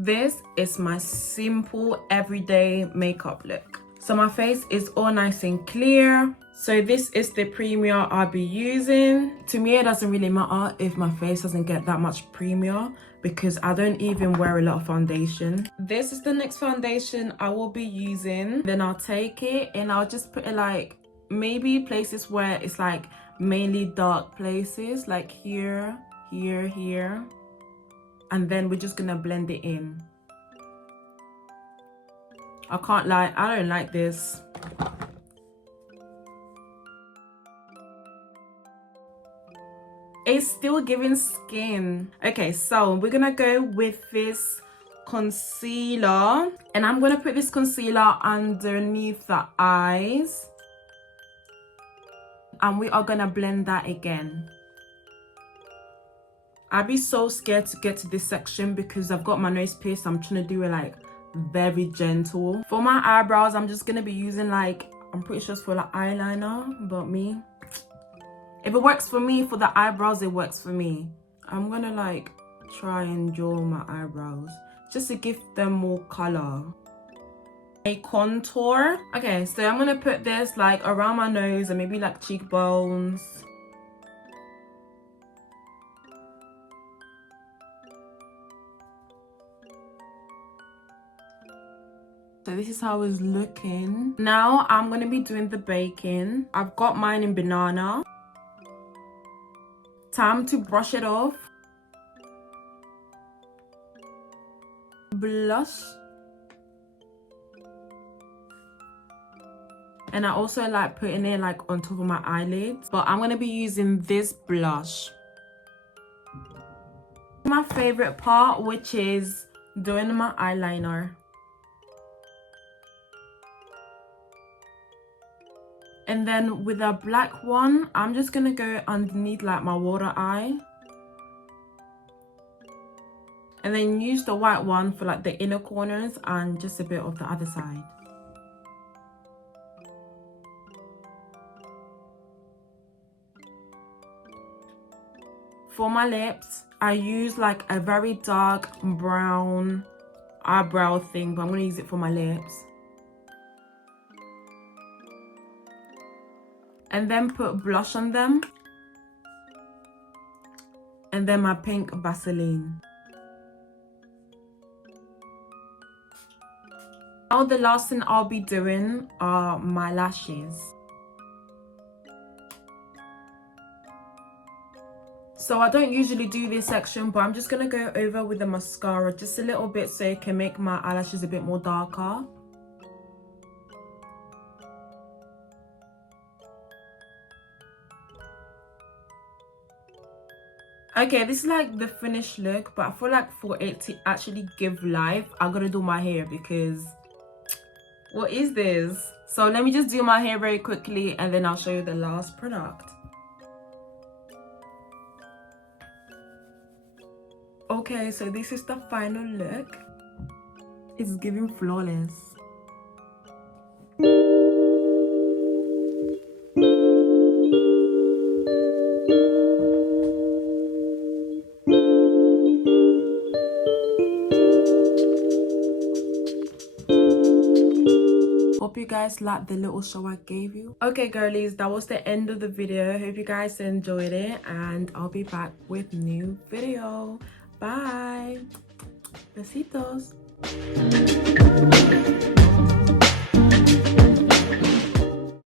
This is my simple everyday makeup look. So my face is all nice and clear. So this is the premier I'll be using. To me, it doesn't really matter if my face doesn't get that much premier because I don't even wear a lot of foundation. This is the next foundation I will be using. Then I'll take it and I'll just put it like maybe places where it's like mainly dark places, like here, here, here. And then we're just gonna blend it in. I can't lie, I don't like this. It's still giving skin. Okay, so we're gonna go with this concealer. And I'm gonna put this concealer underneath the eyes. And we are gonna blend that again. I'd be so scared to get to this section because I've got my nose pierced. I'm trying to do it like very gentle. For my eyebrows, I'm just gonna be using like, I'm pretty sure it's for like eyeliner, but me. If it works for me for the eyebrows, it works for me. I'm gonna like try and draw my eyebrows just to give them more color. A contour. Okay, so I'm gonna put this like around my nose and maybe like cheekbones. So this is how it's looking. Now I'm gonna be doing the baking. I've got mine in banana. Time to brush it off. Blush. And I also like putting it like on top of my eyelids. But I'm gonna be using this blush. My favorite part, which is doing my eyeliner. And then with a black one, I'm just gonna go underneath like my water eye. And then use the white one for like the inner corners and just a bit of the other side. For my lips, I use like a very dark brown eyebrow thing, but I'm gonna use it for my lips. And then put blush on them. And then my pink Vaseline. Now the last thing I'll be doing are my lashes. So I don't usually do this section, but I'm just gonna go over with the mascara just a little bit so it can make my eyelashes a bit more darker. Okay, this is like the finished look, but I feel like for it to actually give life, I'm gonna do my hair because what is this? So let me just do my hair very quickly and then I'll show you the last product. Okay, so this is the final look. It's giving flawless. Hope you guys liked the little show I gave you. Okay girlies, that was the end of the video. Hope you guys enjoyed it and I'll be back with new video. Bye. Besitos.